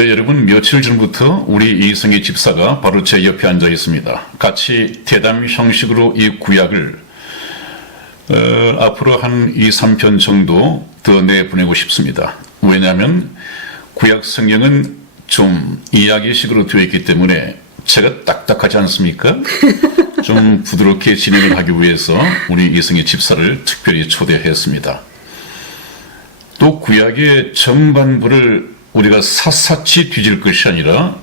네, 여러분, 며칠 전부터 우리 이성희 집사가 바로 제 옆에 앉아 있습니다. 같이 대담 형식으로 이 구약을 앞으로 한 2, 3편 정도 더 내보내고 싶습니다. 왜냐하면 구약 성경은 좀 이야기식으로 되어 있기 때문에 제가 딱딱하지 않습니까? 좀 부드럽게 진행을 하기 위해서 우리 이성희 집사를 특별히 초대했습니다. 또 구약의 전반부를 우리가 샅샅이 뒤질 것이 아니라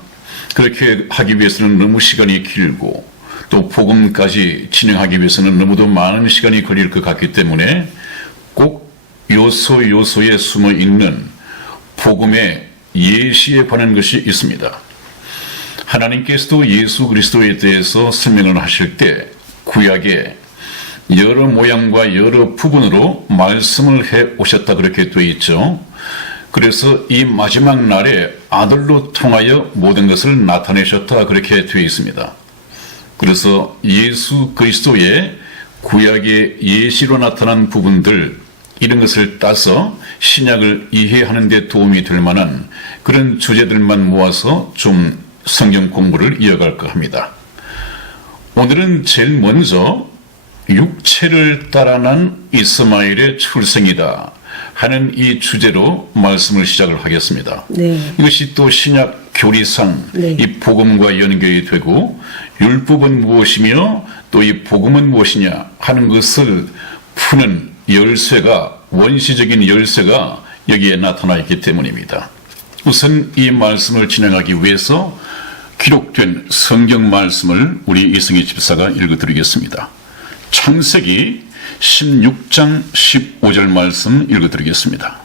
그렇게 하기 위해서는 너무 시간이 길고 또 복음까지 진행하기 위해서는 너무도 많은 시간이 걸릴 것 같기 때문에 꼭 요소요소에 숨어 있는 복음의 예시에 관한 것이 있습니다. 하나님께서도 예수 그리스도에 대해서 설명을 하실 때 구약에 여러 모양과 여러 부분으로 말씀을 해 오셨다 그렇게 되어 있죠. 그래서 이 마지막 날에 아들로 통하여 모든 것을 나타내셨다 그렇게 되어 있습니다. 그래서 예수 그리스도의 구약의 예시로 나타난 부분들 이런 것을 따서 신약을 이해하는 데 도움이 될 만한 그런 주제들만 모아서 좀 성경 공부를 이어갈까 합니다. 오늘은 제일 먼저 육체를 따라 난 이스마엘의 출생이다 하는 이 주제로 말씀을 시작을 하겠습니다. 네. 이것이 또 신약 교리상 네. 이 복음과 연결이 되고 율법은 무엇이며 또 이 복음은 무엇이냐 하는 것을 푸는 열쇠가 원시적인 열쇠가 여기에 나타나 있기 때문입니다. 우선 이 말씀을 진행하기 위해서 기록된 성경 말씀을 우리 이성희 집사가 읽어드리겠습니다. 창세기 16장 15절 말씀 읽어드리겠습니다.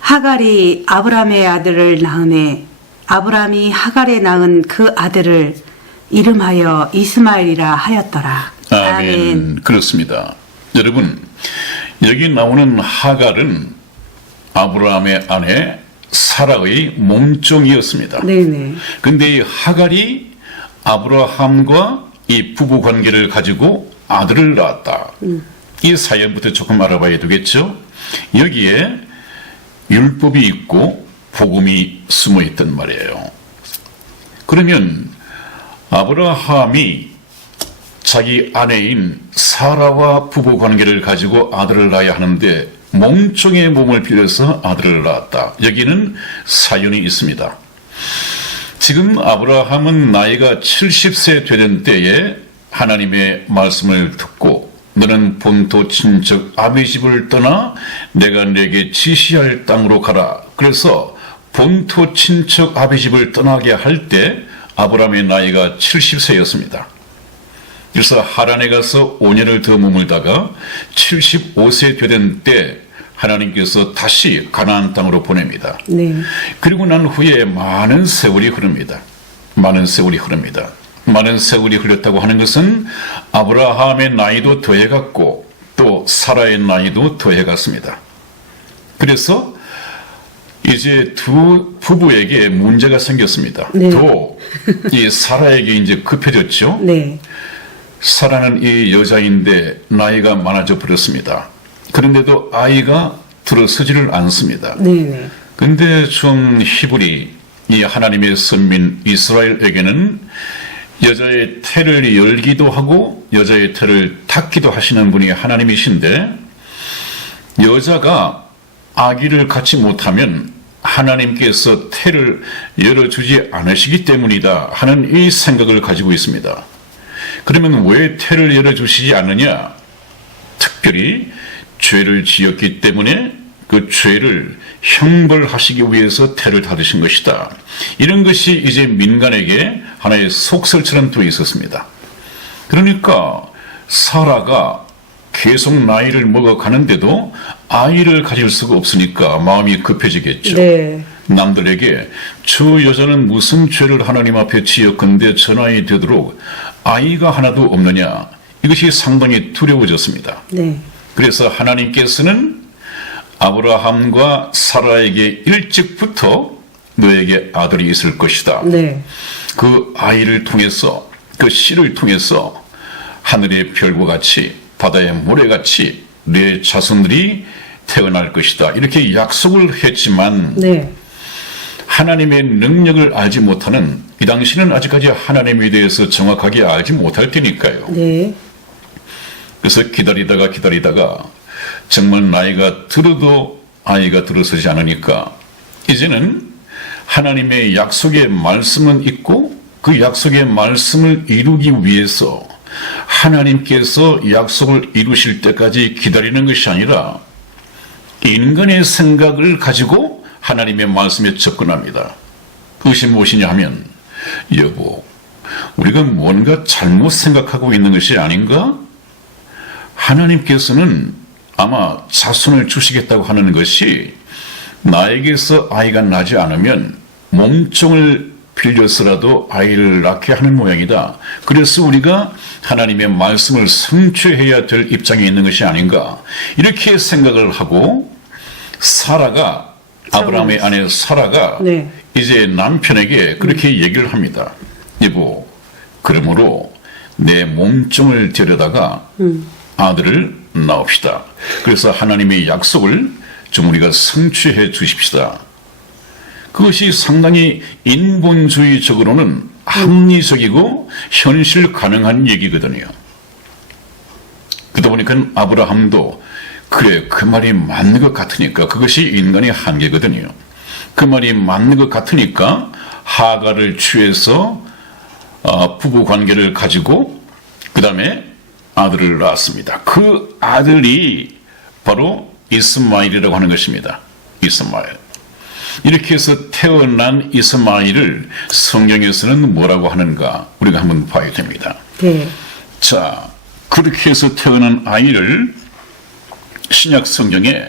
하갈이 아브람의 아들을 낳음에 아브람이 하갈에 낳은 그 아들을 이름하여 이스마엘이라 하였더라. 아멘. 그렇습니다. 여러분, 여기 나오는 하갈은 아브라함의 아내 사라의 몸종이었습니다. 네네. 근데 이 하갈이 아브라함과 이 부부 관계를 가지고 아들을 낳았다. 이 사연부터 조금 알아봐야 되겠죠. 여기에 율법이 있고 복음이 숨어 있단 말이에요. 그러면 아브라함이 자기 아내인 사라와 부부 관계를 가지고 아들을 낳아야 하는데 몸종의 몸을 빌려서 아들을 낳았다. 여기는 사연이 있습니다. 지금 아브라함은 나이가 70세 되던 때에 하나님의 말씀을 듣고 너는 본토 친척 아비 집을 떠나 내가 내게 지시할 땅으로 가라. 그래서 본토 친척 아비 집을 떠나게 할 때 아브라함의 나이가 70세였습니다. 그래서 하란에 가서 5년을 더 머물다가 75세 되던 때 하나님께서 다시 가나안 땅으로 보냅니다. 네. 그리고 난 후에 많은 세월이 흐릅니다. 많은 세월이 흐릅니다. 많은 세월이 흘렀다고 하는 것은 아브라함의 나이도 더해갔고 또 사라의 나이도 더해갔습니다. 그래서 이제 두 부부에게 문제가 생겼습니다. 네. 또 이 사라에게 이제 급해졌죠. 네. 사라는 이 여자인데 나이가 많아져 버렸습니다. 그런데도 아이가 들어서지를 않습니다. 네네. 근데 좀 히브리 이 하나님의 선민 이스라엘에게는 여자의 태를 열기도 하고 여자의 태를 닫기도 하시는 분이 하나님이신데 여자가 아기를 갖지 못하면 하나님께서 태를 열어주지 않으시기 때문이다 하는 이 생각을 가지고 있습니다. 그러면 왜 태를 열어주시지 않느냐? 특별히 죄를 지었기 때문에 그 죄를 형벌하시기 위해서 태를 닫으신 것이다. 이런 것이 이제 민간에게 하나의 속설처럼 되어 있었습니다. 그러니까 사라가 계속 나이를 먹어가는데도 아이를 가질 수가 없으니까 마음이 급해지겠죠. 네. 남들에게 저 여자는 무슨 죄를 하나님 앞에 지었건데 저 나이 되도록 아이가 하나도 없느냐. 이것이 상당히 두려워졌습니다. 네. 그래서 하나님께서는 아브라함과 사라에게 일찍부터 너에게 아들이 있을 것이다. 네. 그 아이를 통해서 그 씨를 통해서 하늘의 별과 같이 바다의 모래같이 내 자손들이 태어날 것이다. 이렇게 약속을 했지만 네. 하나님의 능력을 알지 못하는 이 당시는 아직까지 하나님에 대해서 정확하게 알지 못할 때니까요. 네. 그래서 기다리다가 정말 나이가 들어도 아이가 들어서지 않으니까 이제는 하나님의 약속의 말씀은 있고 그 약속의 말씀을 이루기 위해서 하나님께서 약속을 이루실 때까지 기다리는 것이 아니라 인간의 생각을 가지고 하나님의 말씀에 접근합니다. 그것이 무엇이냐 하면 여보, 우리가 뭔가 잘못 생각하고 있는 것이 아닌가? 하나님께서는 아마 자손을 주시겠다고 하는 것이 나에게서 아이가 나지 않으면 몸종을 빌려서라도 아이를 낳게 하는 모양이다. 그래서 우리가 하나님의 말씀을 성취해야 될 입장에 있는 것이 아닌가. 이렇게 생각을 하고 사라가, 아브라함의 아내 사라가 네. 이제 남편에게 그렇게 얘기를 합니다. 여보, 그러므로 내 몸종을 데려다가 아들을 낳읍시다. 그래서 하나님의 약속을 좀 우리가 성취해 주십시다. 그것이 상당히 인본주의적으로는 합리적이고 현실 가능한 얘기거든요. 그러다 보니까 아브라함도 그래, 그 말이 맞는 것 같으니까, 그것이 인간의 한계거든요. 그 말이 맞는 것 같으니까 하가를 취해서 부부 관계를 가지고 그 다음에 아들을 낳았습니다. 그 아들이 바로 이스마엘이라고 하는 것입니다. 이스마엘. 이렇게 해서 태어난 이스마엘을 성경에서는 뭐라고 하는가 우리가 한번 봐야 됩니다. 네. 자, 그렇게 해서 태어난 아이를 신약 성경에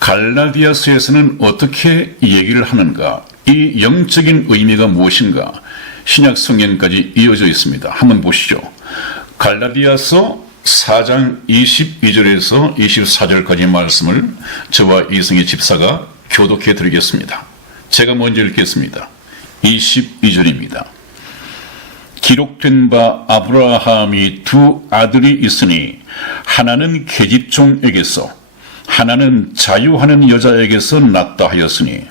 갈라디아서에서는 어떻게 얘기를 하는가, 이 영적인 의미가 무엇인가 신약 성경까지 이어져 있습니다. 한번 보시죠. 갈라디아서 4장 22절에서 24절까지 말씀을 저와 이승희 집사가 교독해 드리겠습니다. 제가 먼저 읽겠습니다. 22절입니다. 기록된 바 아브라함이 두 아들이 있으니 하나는 계집종에게서 하나는 자유하는 여자에게서 낳다 하였으니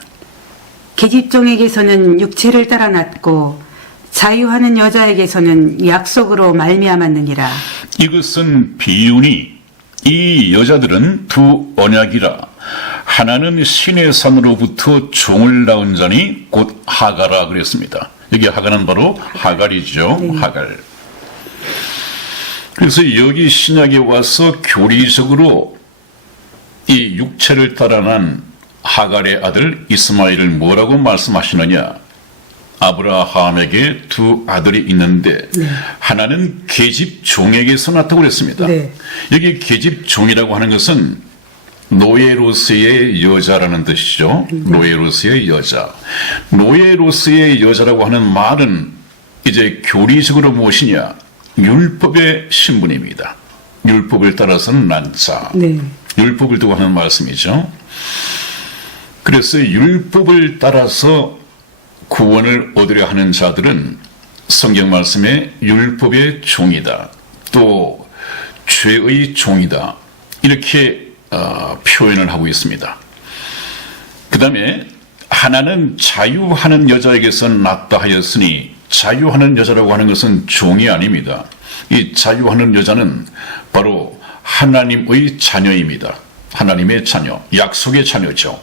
계집종에게서는 육체를 따라 낳고 자유하는 여자에게서는 약속으로 말미암았느니라. 이것은 비유니 이 여자들은 두 언약이라. 하나는 신의 산으로부터 종을 낳은 자니 곧 하가라 그랬습니다. 여기 하가는 바로 하갈이죠. 네. 하갈. 그래서 여기 신약에 와서 교리적으로 이 육체를 따라 난 하갈의 아들 이스마엘을 뭐라고 말씀하시느냐. 아브라함에게 두 아들이 있는데 네. 하나는 계집종에게서 낳았다고 그랬습니다. 네. 여기 계집종이라고 하는 것은 노예로서의 여자라는 뜻이죠. 노예로서의 여자. 노예로서의 여자라고 하는 말은 이제 교리적으로 무엇이냐? 율법의 신분입니다. 율법을 따라서는 난 자. 네. 율법을 두고 하는 말씀이죠. 그래서 율법을 따라서 구원을 얻으려 하는 자들은 성경 말씀에 율법의 종이다. 또 죄의 종이다. 이렇게 표현을 하고 있습니다. 그 다음에 하나는 자유하는 여자에게서 낳다 하였으니 자유하는 여자라고 하는 것은 종이 아닙니다. 이 자유하는 여자는 바로 하나님의 자녀입니다. 하나님의 자녀, 약속의 자녀죠.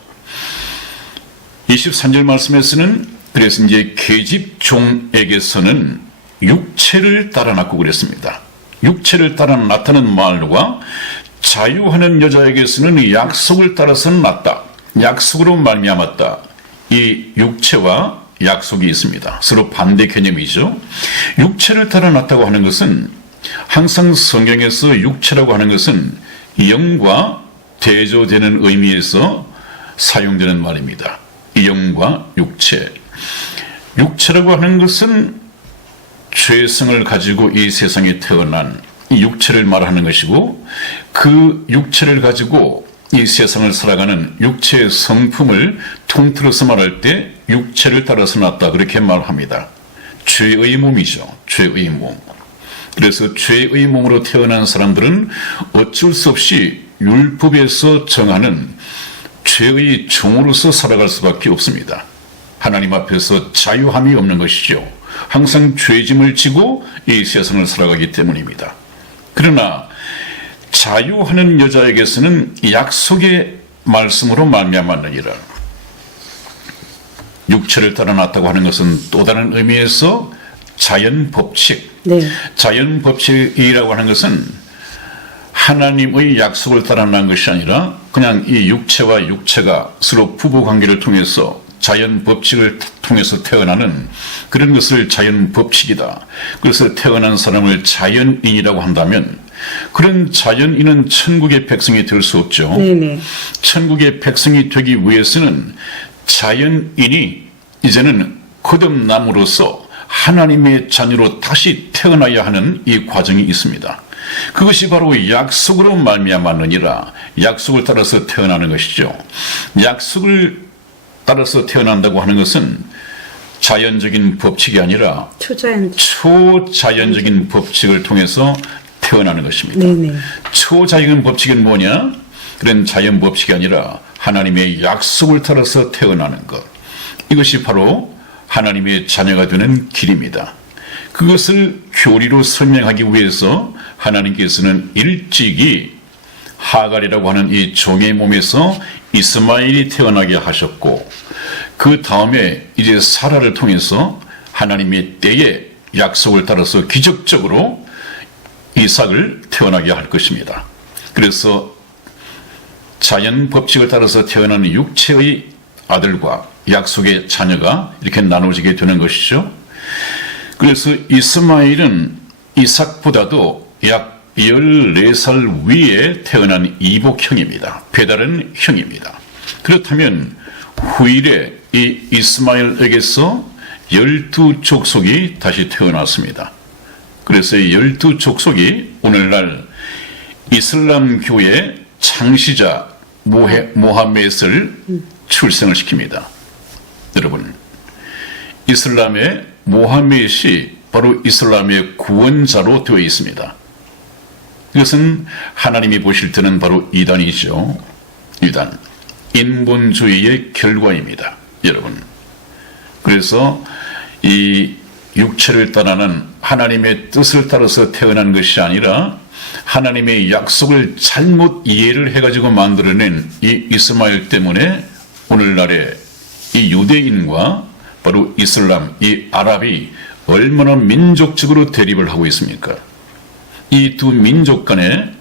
23절 말씀에서는 그래서 이제 계집종에게서는 육체를 따라 낳고 그랬습니다. 육체를 따라 낳다는 말과 자유하는 여자에게서는 약속을 따라서 낳다. 약속으로 말미암았다. 이 육체와 약속이 있습니다. 서로 반대 개념이죠. 육체를 따라 낳다고 하는 것은 항상 성경에서 육체라고 하는 것은 영과 대조되는 의미에서 사용되는 말입니다. 영과 육체. 육체라고 하는 것은 죄성을 가지고 이 세상에 태어난 이 육체를 말하는 것이고 그 육체를 가지고 이 세상을 살아가는 육체의 성품을 통틀어서 말할 때 육체를 따라서 낳았다 그렇게 말합니다. 죄의 몸이죠. 죄의 몸. 그래서 죄의 몸으로 태어난 사람들은 어쩔 수 없이 율법에서 정하는 죄의 종으로서 살아갈 수밖에 없습니다. 하나님 앞에서 자유함이 없는 것이죠. 항상 죄짐을 지고 이 세상을 살아가기 때문입니다. 그러나 자유하는 여자에게서는 약속의 말씀으로 말미암았느니라. 육체를 따라 났다고 하는 것은 또 다른 의미에서 자연 법칙. 네. 자연 법칙이라고 하는 것은 하나님의 약속을 따라 난 것이 아니라 그냥 이 육체와 육체가 서로 부부 관계를 통해서 자연 법칙을 통해서 태어나는 그런 것을 자연 법칙이다. 그래서 태어난 사람을 자연인이라고 한다면 그런 자연인은 천국의 백성이 될 수 없죠. 네네. 천국의 백성이 되기 위해서는 자연인이 이제는 거듭남으로써 하나님의 자녀로 다시 태어나야 하는 이 과정이 있습니다. 그것이 바로 약속으로 말미암았느니라. 약속을 따라서 태어나는 것이죠. 약속을 따라서 태어난다고 하는 것은 자연적인 법칙이 아니라 초자연적인 법칙을 통해서 태어나는 것입니다. 네네. 초자연 법칙은 뭐냐? 그런 자연 법칙이 아니라 하나님의 약속을 따라서 태어나는 것. 이것이 바로 하나님의 자녀가 되는 길입니다. 그것을 교리로 설명하기 위해서 하나님께서는 일찍이 하갈이라고 하는 이 종의 몸에서 이스마엘이 태어나게 하셨고 그 다음에 이제 사라를 통해서 하나님의 때에 약속을 따라서 기적적으로 이삭을 태어나게 할 것입니다. 그래서 자연 법칙을 따라서 태어난 육체의 아들과 약속의 자녀가 이렇게 나눠지게 되는 것이죠. 그래서 이스마엘은 이삭보다도 약 14살 위에 태어난 이복형입니다. 배다른 형입니다. 그렇다면 후일에 이 이스마엘에게서 12족속이 다시 태어났습니다. 그래서 이 12족속이 오늘날 이슬람교의 창시자 모하메드를 출생을 시킵니다. 여러분, 이슬람의 모하메드이 바로 이슬람의 구원자로 되어 있습니다. 이것은 하나님이 보실 때는 바로 이단이죠. 이단. 인본주의의 결과입니다. 여러분. 그래서 이 육체를 따라는 하나님의 뜻을 따라서 태어난 것이 아니라 하나님의 약속을 잘못 이해를 해가지고 만들어낸 이 이스마엘 때문에 오늘날의 이 유대인과 바로 이슬람, 이 아랍이 얼마나 민족적으로 대립을 하고 있습니까? 이 두 민족 간에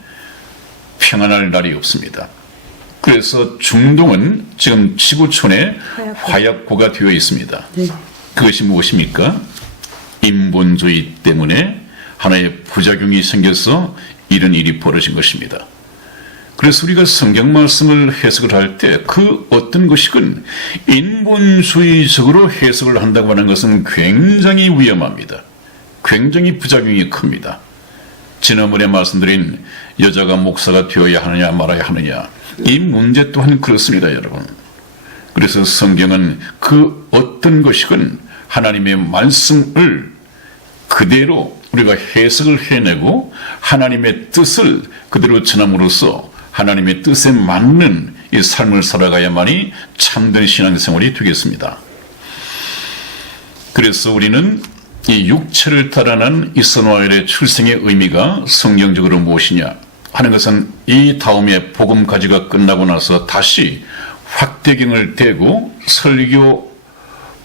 평안할 날이 없습니다. 그래서 중동은 지금 지구촌에 화약고가 되어 있습니다. 네. 그것이 무엇입니까? 인본주의 때문에 하나의 부작용이 생겨서 이런 일이 벌어진 것입니다. 그래서 우리가 성경 말씀을 해석을 할 때 그 어떤 것이건 인본주의적으로 해석을 한다고 하는 것은 굉장히 위험합니다. 굉장히 부작용이 큽니다. 지난번에 말씀드린 여자가 목사가 되어야 하느냐 말아야 하느냐 이 문제 또한 그렇습니다, 여러분. 그래서 성경은 그 어떤 것이건 하나님의 말씀을 그대로 우리가 해석을 해내고 하나님의 뜻을 그대로 전함으로써 하나님의 뜻에 맞는 이 삶을 살아가야만이 참된 신앙생활이 되겠습니다. 그래서 우리는 이 육체를 따라난 이스마엘의 출생의 의미가 성경적으로 무엇이냐 하는 것은 이 다음에 복음가지가 끝나고 나서 다시 확대경을 떼고 설교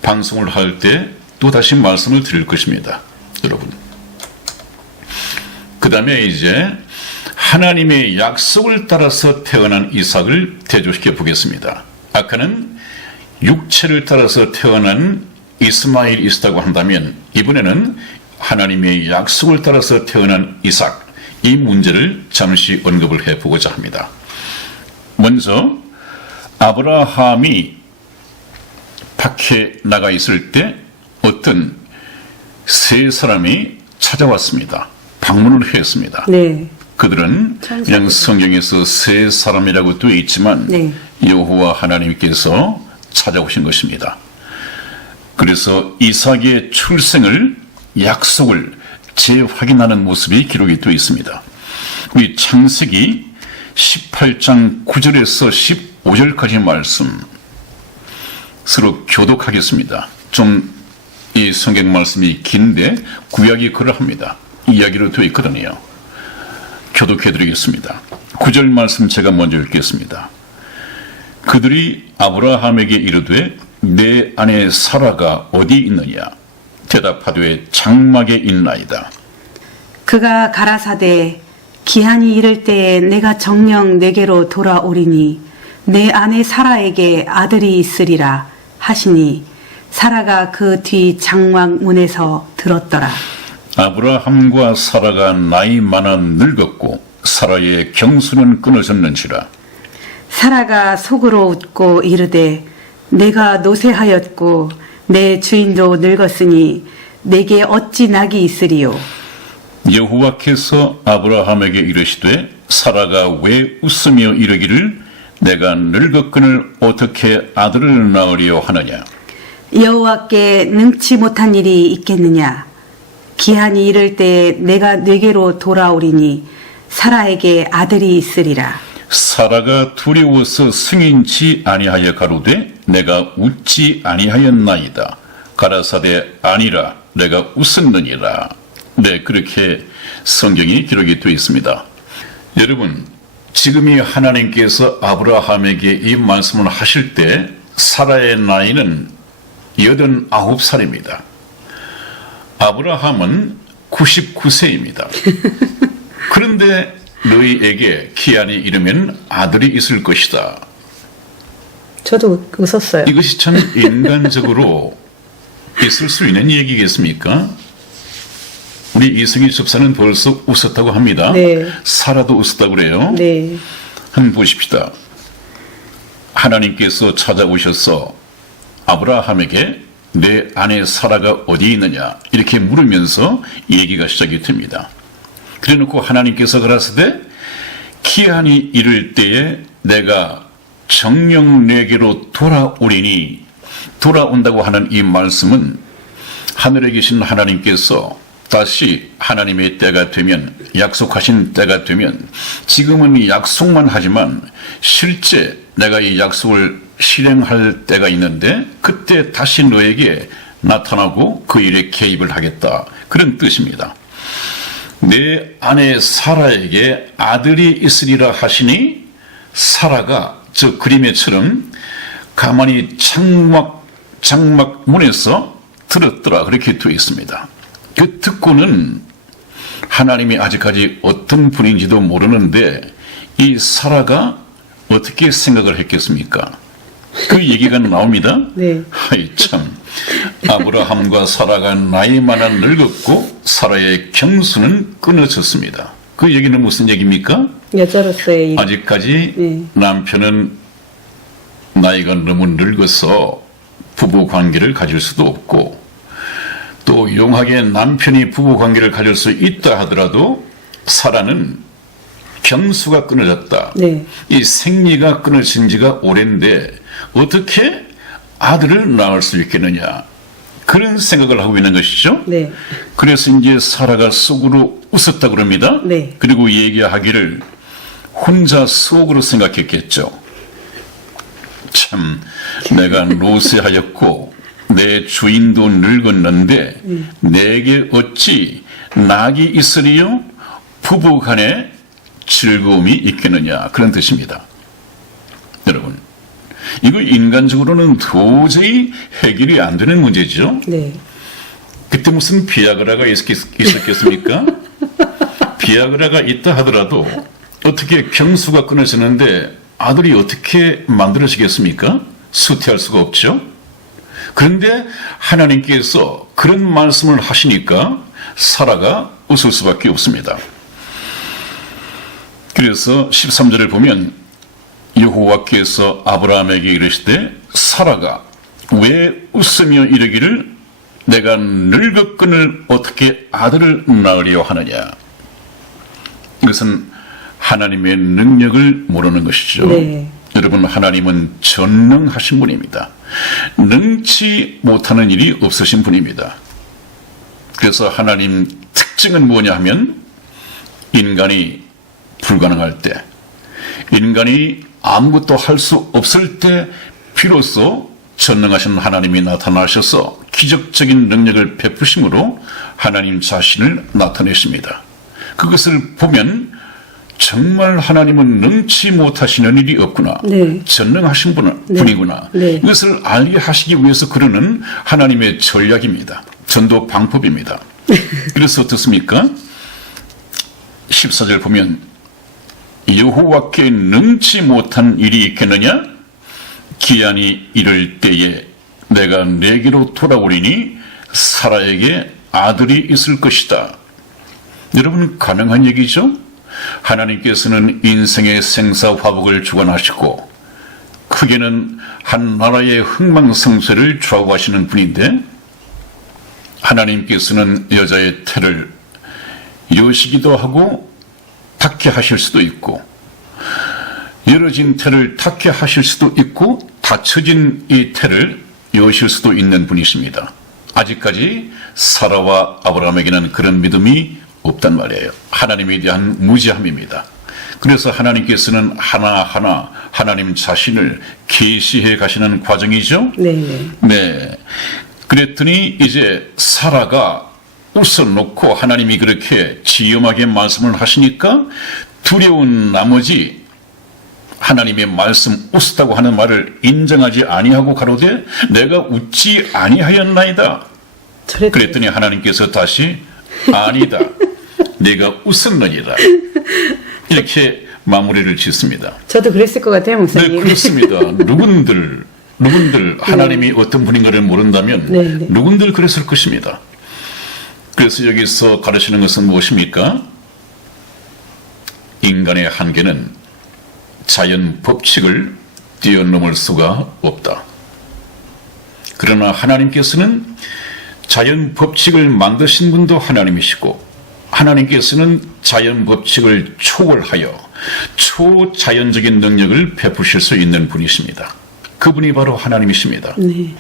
방송을 할 때 또 다시 말씀을 드릴 것입니다. 여러분. 그 다음에 이제 하나님의 약속을 따라서 태어난 이삭을 대조시켜 보겠습니다. 아까는 육체를 따라서 태어난 이스마엘이 있었다고 한다면 이번에는 하나님의 약속을 따라서 태어난 이삭, 이 문제를 잠시 언급을 해보고자 합니다. 먼저 아브라함이 밖에 나가 있을 때 어떤 세 사람이 찾아왔습니다. 방문을 했습니다. 네. 그들은 그냥 성경에서 세 사람이라고 되어 있지만 네. 여호와 하나님께서 찾아오신 것입니다. 그래서 이삭의 출생을 약속을 재확인하는 모습이 기록이 되어 있습니다. 우리 창세기 18장 9절에서 15절까지 말씀 서로 교독하겠습니다. 좀 이 성경 말씀이 긴데 구약이 그러합니다. 이야기로 되어 있거든요. 교독해드리겠습니다. 9절 말씀 제가 먼저 읽겠습니다. 그들이 아브라함에게 이르되 내 아내 사라가 어디 있느냐? 대답하되 장막에 있나이다. 그가 가라사대 기한이 이를 때에 내가 정녕 내게로 돌아오리니 내 아내 사라에게 아들이 있으리라 하시니 사라가 그 뒤 장막 문에서 들었더라. 아브라함과 사라가 나이 많아 늙었고 사라의 경수는 끊어졌는지라. 사라가 속으로 웃고 이르되 내가 노쇠하였고 내 주인도 늙었으니 내게 어찌 낙이 있으리요. 여호와께서 아브라함에게 이르시되 사라가 왜 웃으며 이르기를 내가 늙었거늘 어떻게 아들을 낳으려 하느냐. 여호와께 능치 못한 일이 있겠느냐. 기한이 이를 때에 내가 내게로 돌아오리니 사라에게 아들이 있으리라. 사라가 두려워서 승인치 아니하여 가로되 내가 웃지 아니하였나이다. 가라사대 아니라 내가 웃었느니라. 네, 그렇게 성경이 기록이 되어 있습니다. 여러분, 지금이 하나님께서 아브라함에게 이 말씀을 하실 때 사라의 나이는 89살입니다. 아브라함은 99세입니다. 그런데 너희에게 기한이 이르면 아들이 있을 것이다. 저도 웃었어요. 이것이 참 인간적으로 있을 수 있는 얘기겠습니까? 우리 이승희 집사는 벌써 웃었다고 합니다. 네. 사라도 웃었다고 그래요. 네. 한번 보십시다. 하나님께서 찾아오셔서 아브라함에게 내 아내 사라가 어디 있느냐 이렇게 물으면서 얘기가 시작이 됩니다. 그래놓고 하나님께서 가라사대 기한이 이를 때에 내가 정녕 내게로 돌아오리니, 돌아온다고 하는 이 말씀은 하늘에 계신 하나님께서 다시 하나님의 때가 되면, 약속하신 때가 되면, 지금은 약속만 하지만 실제 내가 이 약속을 실행할 때가 있는데 그때 다시 너에게 나타나고 그 일에 개입을 하겠다, 그런 뜻입니다. 내 아내 사라에게 아들이 있으리라 하시니, 사라가 저 그림에처럼 가만히 장막 문에서 들었더라, 그렇게 되어 있습니다. 그 듣고는 하나님이 아직까지 어떤 분인지도 모르는데 이 사라가 어떻게 생각을 했겠습니까? 그 얘기가 나옵니다. 네. 하이 참, 아브라함과 사라가 나이 많아 늙었고 사라의 경수는 끊어졌습니다. 그 얘기는 무슨 얘기입니까? 여자로서의 아직까지 네. 남편은 나이가 너무 늙어서 부부 관계를 가질 수도 없고, 또 용하게 남편이 부부 관계를 가질 수 있다 하더라도 사라는 경수가 끊어졌다. 네. 이 생리가 끊어진 지가 오랜데 어떻게 아들을 낳을 수 있겠느냐, 그런 생각을 하고 있는 것이죠. 네. 그래서 이제 사라가 속으로 웃었다 그럽니다. 네. 그리고 얘기하기를 혼자 속으로 생각했겠죠. 참, 내가 노쇠하였고 내 주인도 늙었는데 내게 어찌 낙이 있으리요? 부부간에 즐거움이 있겠느냐, 그런 뜻입니다. 여러분, 이거 인간적으로는 도저히 해결이 안 되는 문제죠. 네. 그때 무슨 비아그라가 있었겠습니까? 비아그라가 있다 하더라도 어떻게 경수가 끊어지는데 아들이 어떻게 만들어지겠습니까? 수태할 수가 없죠. 그런데 하나님께서 그런 말씀을 하시니까 사라가 웃을 수밖에 없습니다. 그래서 13절을 보면 여호와께서 아브라함에게 이르시되 사라가 왜 웃으며 이르기를 내가 늙었거늘 어떻게 아들을 낳으려 하느냐. 이것은 하나님의 능력을 모르는 것이죠. 네. 여러분, 하나님은 전능하신 분입니다. 능치 못하는 일이 없으신 분입니다. 그래서 하나님 특징은 뭐냐 하면 인간이 불가능할 때, 인간이 아무것도 할 수 없을 때 비로소 전능하신 하나님이 나타나셔서 기적적인 능력을 베푸심으로 하나님 자신을 나타내십니다. 그것을 보면 정말 하나님은 능치 못하시는 일이 없구나. 네. 전능하신 분이구나. 네. 이것을 알게 하시기 위해서 그러는 하나님의 전략입니다. 전도 방법입니다. 그래서 어떻습니까? 14절 보면 여호와께 능치 못한 일이 있겠느냐? 기한이 이를 때에 내가 내게로 돌아오리니 사라에게 아들이 있을 것이다. 여러분, 가능한 얘기죠? 하나님께서는 인생의 생사화복을 주관하시고 크게는 한 나라의 흥망성쇠를 좌우하시는 분인데, 하나님께서는 여자의 태를 여시기도 하고 닿게 하실 수도 있고, 열어진 태를 닿게 하실 수도 있고, 닫혀진 이 태를 여실 수도 있는 분이십니다. 아직까지 사라와 아브라함에게는 그런 믿음이 없단 말이에요. 하나님에 대한 무지함입니다. 그래서 하나님께서는 하나하나 하나님 자신을 계시해 가시는 과정이죠. 네. 네. 그랬더니 이제 사라가 웃어놓고 하나님이 그렇게 지엄하게 말씀을 하시니까 두려운 나머지 하나님의 말씀 웃었다고 하는 말을 인정하지 아니하고 가로되 내가 웃지 아니하였나이다. 그랬더니 하나님께서 다시 아니다. 내가 웃었느니라. 이렇게 마무리를 짓습니다. 저도 그랬을 것 같아요, 네, 목사님. 그렇습니다. 누군들 하나님이 어떤 분인가를 모른다면 네, 네. 누군들 그랬을 것입니다. 그래서 여기서 가르치는 것은 무엇입니까? 인간의 한계는 자연 법칙을 뛰어넘을 수가 없다. 그러나 하나님께서는 자연 법칙을 만드신 분도 하나님이시고, 하나님께서는 자연 법칙을 초월하여 초자연적인 능력을 베푸실 수 있는 분이십니다. 그분이 바로 하나님이십니다. 네.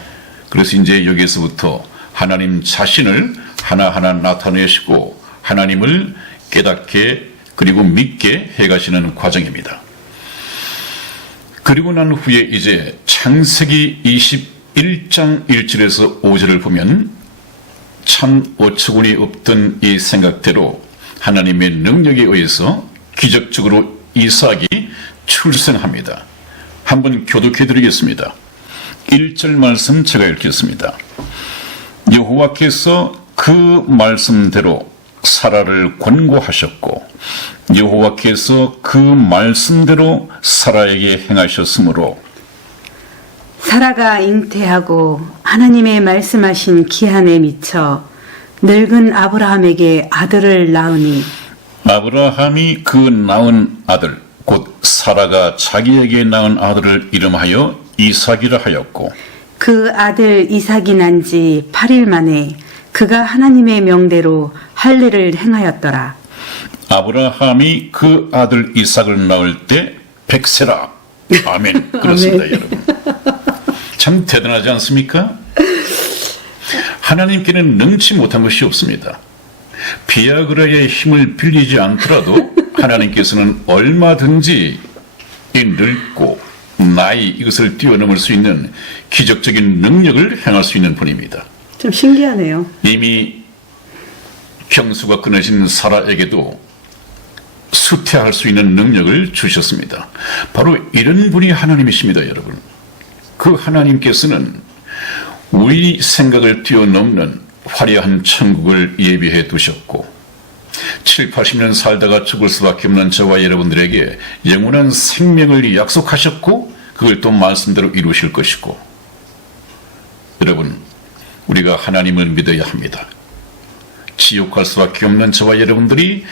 그래서 이제 여기서부터 하나님 자신을 하나하나 나타내시고 하나님을 깨닫게 그리고 믿게 해가시는 과정입니다. 그리고 난 후에 이제 창세기 21장 1절에서 5절을 보면 참 어처구니 없던 이 생각대로 하나님의 능력에 의해서 기적적으로 이삭이 출생합니다. 한번 교독해 드리겠습니다. 1절 말씀 제가 읽겠습니다. 여호와께서 그 말씀대로 사라를 권고하셨고 여호와께서 그 말씀대로 사라에게 행하셨으므로 사라가 잉태하고 하나님의 말씀하신 기한에 미쳐 늙은 아브라함에게 아들을 낳으니 아브라함이 그 낳은 아들 곧 사라가 자기에게 낳은 아들을 이름하여 이삭이라 하였고 그 아들 이삭이 난 지 8일 만에 그가 하나님의 명대로 할례를 행하였더라. 아브라함이 그 아들 이삭을 낳을 때 100세라. 아멘. 그렇습니다. 아멘. 여러분. 참 대단하지 않습니까? 하나님께는 능치 못한 것이 없습니다. 비아그라의 힘을 빌리지 않더라도 하나님께서는 얼마든지 이 늙고 나이 이것을 뛰어넘을 수 있는 기적적인 능력을 행할 수 있는 분입니다. 좀 신기하네요. 이미 경수가 끊어진 사라에게도 수태할 수 있는 능력을 주셨습니다. 바로 이런 분이 하나님이십니다, 여러분. 그 하나님께서는 우리 생각을 뛰어넘는 화려한 천국을 예비해 두셨고 7, 80년 살다가 죽을 수밖에 없는 저와 여러분들에게 영원한 생명을 약속하셨고 그걸 또 말씀대로 이루실 것이고, 여러분, 우리가 하나님을 믿어야 합니다. 지옥 갈 수밖에 없는 저와 여러분들이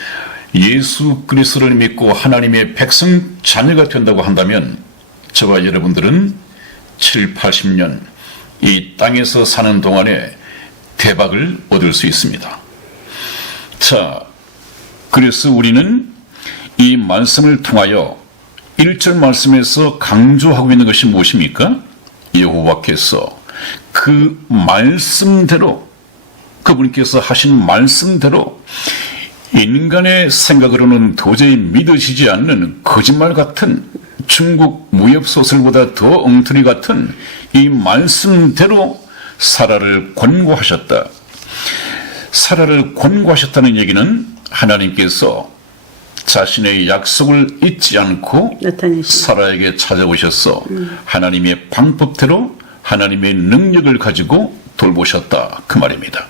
예수 그리스도를 믿고 하나님의 백성 자녀가 된다고 한다면 저와 여러분들은 7, 80년 이 땅에서 사는 동안에 대박을 얻을 수 있습니다. 자, 그래서 우리는 이 말씀을 통하여 1절 말씀에서 강조하고 있는 것이 무엇입니까? 여호와께서 그 말씀대로, 그분께서 하신 말씀대로 인간의 생각으로는 도저히 믿어지지 않는 거짓말 같은 중국 무협소설보다 더 엉터리 같은 이 말씀대로 사라를 권고하셨다. 사라를 권고하셨다는 얘기는 하나님께서 자신의 약속을 잊지 않고 나타내시고 사라에게 찾아오셔서 하나님의 방법대로 하나님의 능력을 가지고 돌보셨다. 그 말입니다.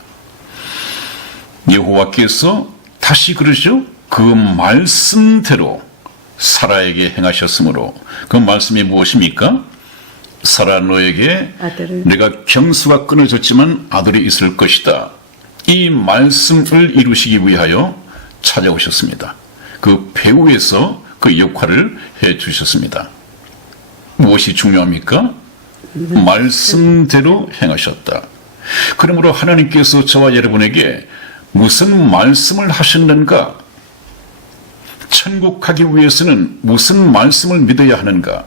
여호와께서 다시 그러죠. 그 말씀대로 사라에게 행하셨으므로 그 말씀이 무엇입니까? 사라 너에게 아들을 내가 경수가 끊어졌지만 아들이 있을 것이다. 이 말씀을 이루시기 위하여 찾아오셨습니다. 그 배후에서 그 역할을 해 주셨습니다. 무엇이 중요합니까? 말씀대로 행하셨다. 그러므로 하나님께서 저와 여러분에게 무슨 말씀을 하셨는가? 천국 가기 위해서는 무슨 말씀을 믿어야 하는가?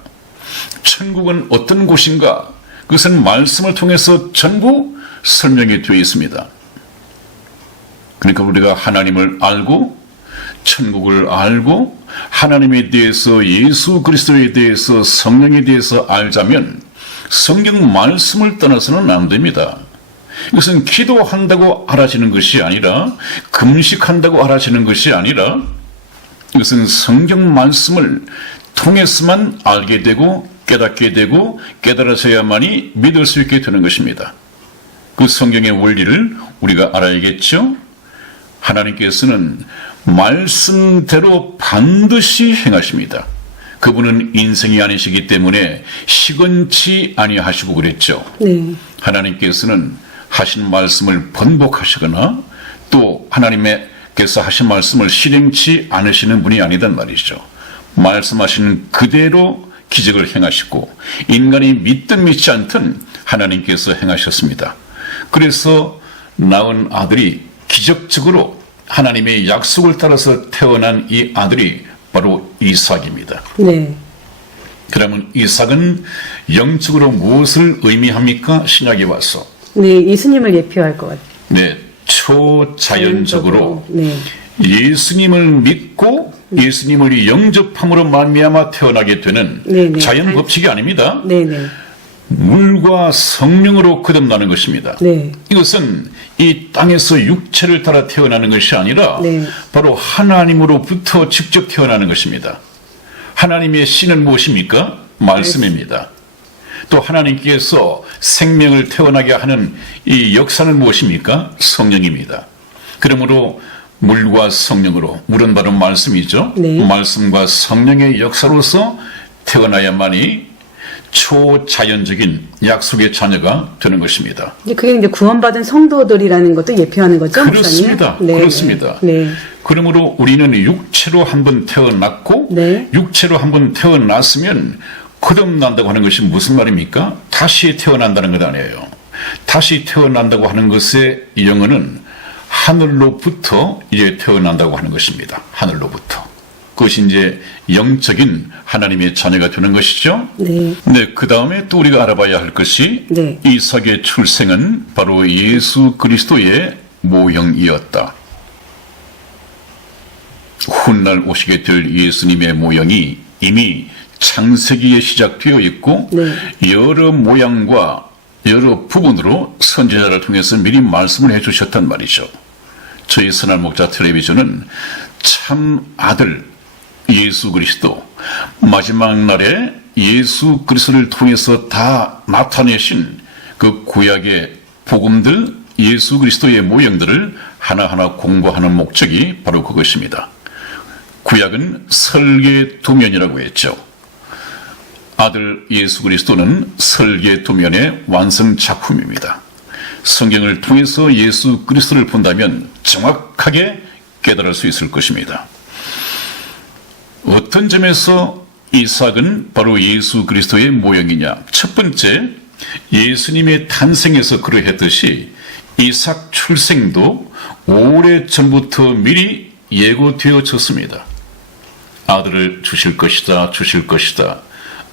천국은 어떤 곳인가? 그것은 말씀을 통해서 전부 설명이 되어 있습니다. 그러니까 우리가 하나님을 알고 천국을 알고 하나님에 대해서 예수 그리스도에 대해서 성령에 대해서 알자면 성경 말씀을 떠나서는 안 됩니다. 이것은 기도한다고 알아지는 것이 아니라 금식한다고 알아지는 것이 아니라 이것은 성경 말씀을 통해서만 알게 되고 깨닫게 되고 깨달아서야만이 믿을 수 있게 되는 것입니다. 그 성경의 원리를 우리가 알아야겠죠. 하나님께서는 말씀대로 반드시 행하십니다. 그분은 인생이 아니시기 때문에 시건치 아니하시고 그랬죠. 네. 하나님께서는 하신 말씀을 번복하시거나 또 하나님께서 하신 말씀을 실행치 않으시는 분이 아니단 말이죠. 말씀하신 그대로 기적을 행하시고 인간이 믿든 믿지 않든 하나님께서 행하셨습니다. 그래서 낳은 아들이 기적적으로 하나님의 약속을 따라서 태어난 이 아들이 바로 이삭입니다. 네. 그러면 이삭은 영적으로 무엇을 의미합니까? 신약에 와서. 네, 예수님을 예표할 것 같아요. 네, 초자연적으로 네. 예수님을 믿고 예수님을 영접함으로 말미암아 태어나게 되는 네네. 자연 법칙이 아닙니다. 네네. 물과 성령으로 거듭나는 것입니다. 네. 이것은 이 땅에서 육체를 따라 태어나는 것이 아니라 네. 바로 하나님으로부터 직접 태어나는 것입니다. 하나님의 씨는 무엇입니까? 말씀입니다. 또 하나님께서 생명을 태어나게 하는 이 역사는 무엇입니까? 성령입니다. 그러므로 물과 성령으로, 물은 바로 말씀이죠. 네. 말씀과 성령의 역사로서 태어나야만이 초자연적인 약속의 자녀가 되는 것입니다. 그게 이제 구원받은 성도들이라는 것도 예표하는 거죠, 그렇습니다. 목사님? 네. 그렇습니다. 네. 그러므로 우리는 육체로 한번 태어났고 네. 육체로 한번 태어났으면 거듭난다고 하는 것이 무슨 말입니까? 다시 태어난다는 것 아니에요. 다시 태어난다고 하는 것의 영어는 하늘로부터 이제 태어난다고 하는 것입니다. 하늘로부터. 그것이 이제 영적인 하나님의 자녀가 되는 것이죠. 네. 네, 그 다음에 또 우리가 알아봐야 할 것이 네. 이삭의 출생은 바로 예수 그리스도의 모형이었다. 훗날 오시게 될 예수님의 모형이 이미 창세기에 시작되어 있고 네. 여러 모양과 여러 부분으로 선지자를 통해서 미리 말씀을 해주셨단 말이죠. 저희 선한 목자 텔레비전은 참 아들 예수 그리스도 마지막 날에 예수 그리스도를 통해서 다 나타내신 그 구약의 복음들 예수 그리스도의 모형들을 하나하나 공부하는 목적이 바로 그것입니다. 구약은 설계 도면이라고 했죠. 아들 예수 그리스도는 설계 도면의 완성 작품입니다. 성경을 통해서 예수 그리스도를 본다면 정확하게 깨달을 수 있을 것입니다. 어떤 점에서 이삭은 바로 예수 그리스도의 모형이냐? 첫 번째, 예수님의 탄생에서 그러했듯이 이삭 출생도 오래전부터 미리 예고되어졌습니다. 아들을 주실 것이다, 주실 것이다.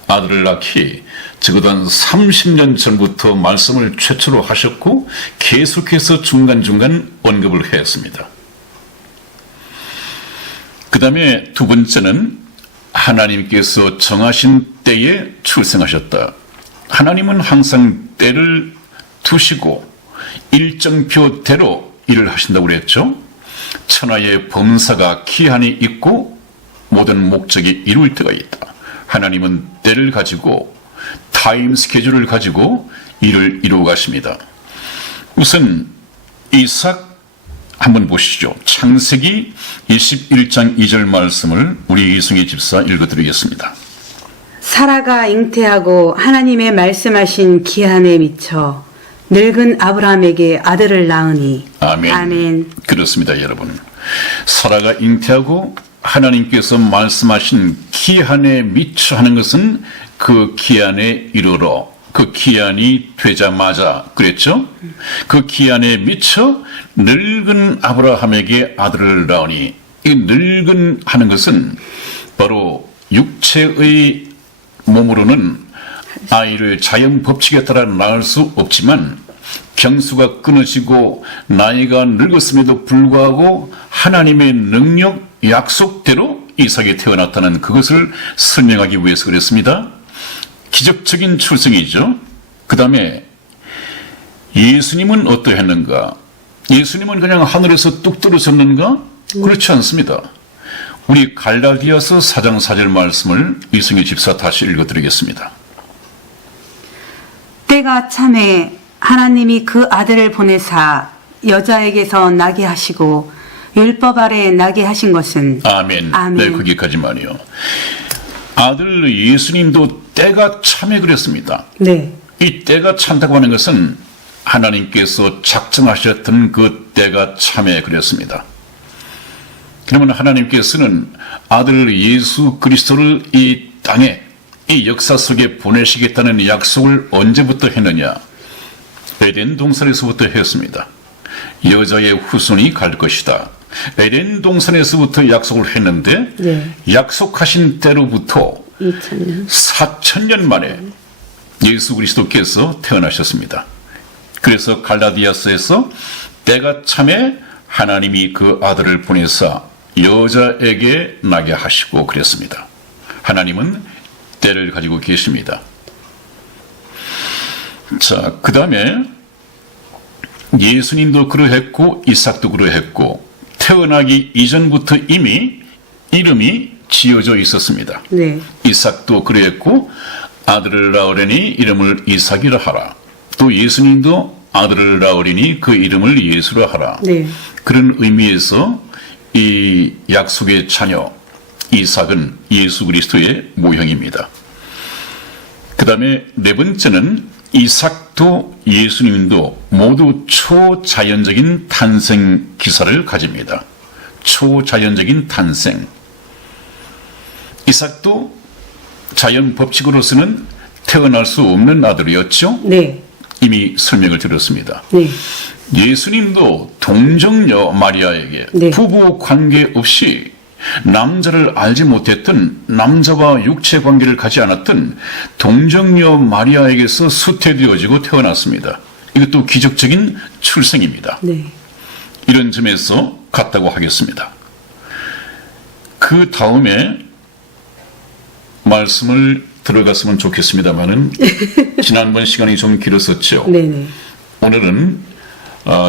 아들을 낳기 적어도 한 30년 전부터 말씀을 최초로 하셨고 계속해서 중간중간 언급을 했습니다. 그 다음에 두 번째는 하나님께서 정하신 때에 출생하셨다. 하나님은 항상 때를 두시고 일정표대로 일을 하신다고 그랬죠. 천하의 범사가 기한이 있고 모든 목적이 이룰 때가 있다. 하나님은 때를 가지고 타임 스케줄을 가지고 일을 이루어 가십니다. 우선 이삭 한번 보시죠. 창세기 21장 2절 말씀을 우리 이승희 집사 읽어드리겠습니다. 사라가 잉태하고 하나님의 말씀하신 기한에 미쳐 늙은 아브라함에게 아들을 낳으니. 아멘. 아멘. 그렇습니다, 여러분. 사라가 잉태하고 하나님께서 말씀하신 기한에 미쳐 하는 것은 그 기한에 이르러 그 기한이 되자마자 그랬죠? 그 기한에 미쳐 늙은 아브라함에게 아들을 낳으니, 이 늙은 하는 것은 바로 육체의 몸으로는 아이를 자연 법칙에 따라 낳을 수 없지만 경수가 끊어지고 나이가 늙었음에도 불구하고 하나님의 능력 약속대로 이삭이 태어났다는 그것을 설명하기 위해서 그랬습니다. 기적적인 출생이죠. 그 다음에 예수님은 어떠했는가? 예수님은 그냥 하늘에서 뚝 떨어졌는가? 그렇지 않습니다. 우리 갈라디아서 4장 4절 말씀을 이승희 집사 다시 읽어드리겠습니다. 때가 참에 하나님이 그 아들을 보내사 여자에게서 나게 하시고 율법 아래 나게 하신 것은. 아멘. 아멘. 네, 거기까지만이요. 아들 예수님도 때가 참에 그랬습니다. 네. 이 때가 찬다고 하는 것은 하나님께서 작정하셨던 그 때가 참에 그랬습니다. 그러면 하나님께서는 아들 예수 그리스도를 이 땅에 이 역사 속에 보내시겠다는 약속을 언제부터 했느냐? 에덴 동산에서부터 했습니다. 여자의 후손이 갈 것이다. 에덴 동산에서부터 약속을 했는데 네. 약속하신 때로부터 2000년. 4000년 만에 예수 그리스도께서 태어나셨습니다. 그래서 갈라디아서에서 때가 참에 하나님이 그 아들을 보내사 여자에게 나게 하시고 그랬습니다. 하나님은 때를 가지고 계십니다. 자, 그 다음에 예수님도 그러했고 이삭도 그러했고 태어나기 이전부터 이미 이름이 지어져 있었습니다. 네. 이삭도 그랬고 아들을 낳으려니 이름을 이삭이라 하라. 또 예수님도 아들을 낳으리니 그 이름을 예수라 하라. 네. 그런 의미에서 이 약속의 자녀 이삭은 예수 그리스도의 모형입니다. 그 다음에 네 번째는 이삭도 예수님도 모두 초자연적인 탄생 기사를 가집니다. 초자연적인 탄생. 이삭도 자연 법칙으로서는 태어날 수 없는 아들이었죠. 네. 이미 설명을 드렸습니다. 네. 예수님도 동정녀 마리아에게 네. 부부 관계 없이 남자를 알지 못했던 남자와 육체 관계를 가지 않았던 동정녀 마리아에게서 수태되어지고 태어났습니다. 이것도 기적적인 출생입니다. 네. 이런 점에서 같다고 하겠습니다. 그 다음에 말씀을 들어갔으면 좋겠습니다만은 지난번 시간이 좀 길었었죠. 네네. 오늘은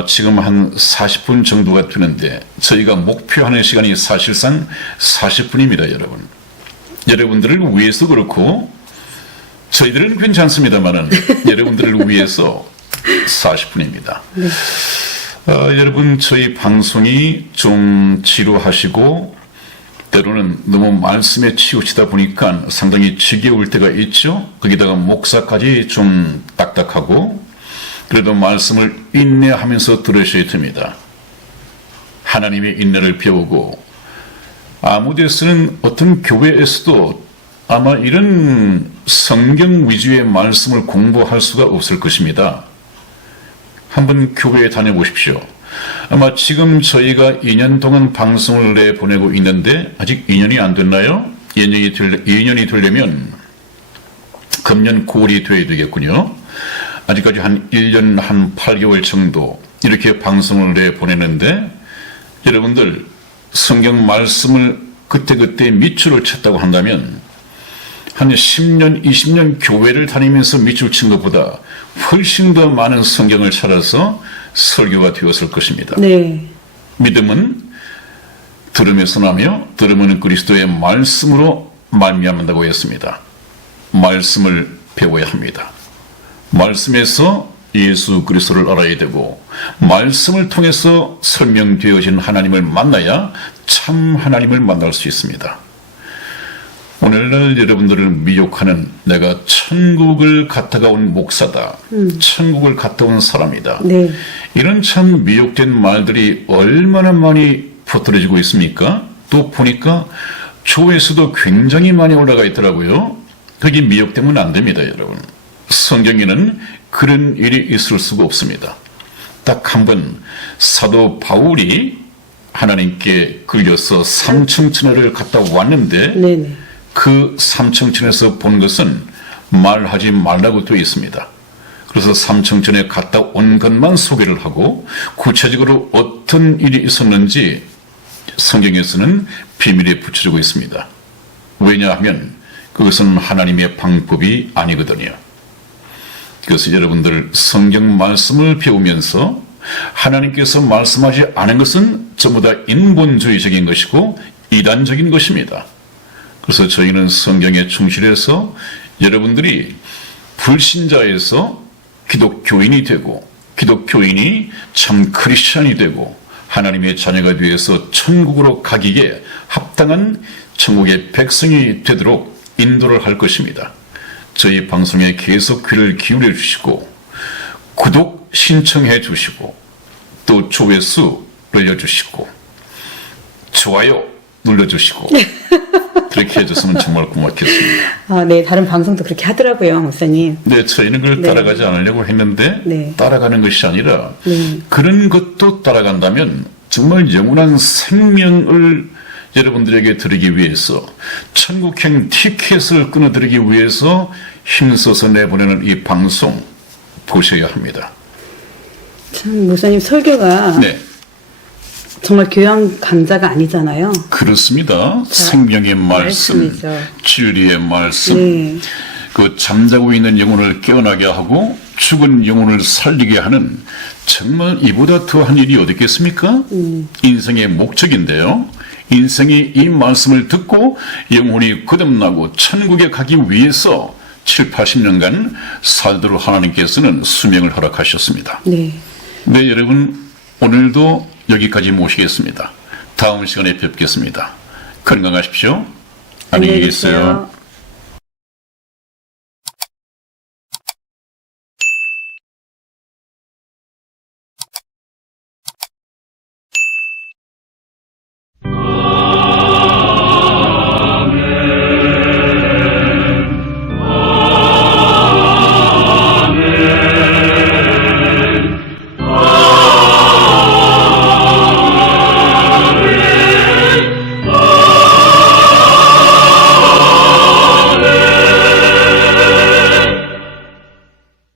지금 한 40분 정도가 되는데 저희가 목표하는 시간이 사실상 40분입니다, 여러분. 여러분들을 위해서 그렇고 저희들은 괜찮습니다만은 여러분들을 위해서 40분입니다. 네. 여러분 저희 방송이 좀 지루하시고 때로는 너무 말씀에 치우치다 보니까 상당히 지겨울 때가 있죠. 거기다가 목사까지 좀 딱딱하고 그래도 말씀을 인내하면서 들으셔야 됩니다. 하나님의 인내를 배우고 아무 데서는 어떤 교회에서도 아마 이런 성경 위주의 말씀을 공부할 수가 없을 것입니다. 한번 교회에 다녀보십시오. 아마 지금 저희가 2년 동안 방송을 내보내고 있는데 아직 2년이 안 됐나요? 2년이 되려면 금년 9월이 돼야 되겠군요. 아직까지 한 1년 한 8개월 정도 이렇게 방송을 내보내는데 여러분들 성경 말씀을 그때그때 밑줄을 쳤다고 한다면 한 10년, 20년 교회를 다니면서 밑줄 친 것보다 훨씬 더 많은 성경을 찾아서 설교가 되었을 것입니다. 네. 믿음은 들음에서 나며 들음은 그리스도의 말씀으로 말미암는다고 했습니다. 말씀을 배워야 합니다. 말씀에서 예수 그리스도를 알아야 되고 말씀을 통해서 설명되어진 하나님을 만나야 참 하나님을 만날 수 있습니다. 오늘날 여러분들을 미혹하는 내가 천국을 갔다가 온 목사다. 천국을 갔다 온 사람이다. 네. 이런 참 미혹된 말들이 얼마나 많이 퍼뜨려지고 있습니까? 또 보니까 조회수도 굉장히 많이 올라가 있더라고요. 그게 미혹되면 안 됩니다, 여러분. 성경에는 그런 일이 있을 수가 없습니다. 딱 한 번 사도 바울이 하나님께 끌려서 삼청천회를 갔다 왔는데 네네. 그 삼청천에서 본 것은 말하지 말라고 되어 있습니다. 그래서 삼청천에 갔다 온 것만 소개를 하고 구체적으로 어떤 일이 있었는지 성경에서는 비밀에 붙여주고 있습니다. 왜냐하면 그것은 하나님의 방법이 아니거든요. 그래서 여러분들 성경 말씀을 배우면서 하나님께서 말씀하지 않은 것은 전부 다 인본주의적인 것이고 이단적인 것입니다. 그래서 저희는 성경에 충실해서 여러분들이 불신자에서 기독교인이 되고 기독교인이 참 크리스찬이 되고 하나님의 자녀가 되어서 천국으로 가기에 합당한 천국의 백성이 되도록 인도를 할 것입니다. 저희 방송에 계속 귀를 기울여 주시고 구독 신청해 주시고 또 조회수 늘려주시고 좋아요 눌러주시고 그렇게 해줬으면 정말 고맙겠습니다. 아, 네. 다른 방송도 그렇게 하더라고요, 목사님. 네, 저희는 그걸 네. 따라가지 않으려고 했는데 네. 따라가는 것이 아니라 네. 그런 것도 따라간다면 정말 영원한 생명을 여러분들에게 드리기 위해서 천국행 티켓을 끊어드리기 위해서 힘써서 내보내는 이 방송 보셔야 합니다. 참, 목사님 설교가 네, 정말 교양 강좌가 아니잖아요. 그렇습니다. 생명의 말씀, 말씀이죠. 진리의 말씀, 네. 그 잠자고 있는 영혼을 깨어나게 하고 죽은 영혼을 살리게 하는 정말 이보다 더한 일이 어디 있겠습니까? 인생의 목적인데요. 인생이 이 말씀을 듣고 영혼이 거듭나고 천국에 가기 위해서 7, 80년간 살도록 하나님께서는 수명을 허락하셨습니다. 네. 네, 여러분 오늘도 여기까지 모시겠습니다. 다음 시간에 뵙겠습니다. 건강하십시오. 안녕히 계세요.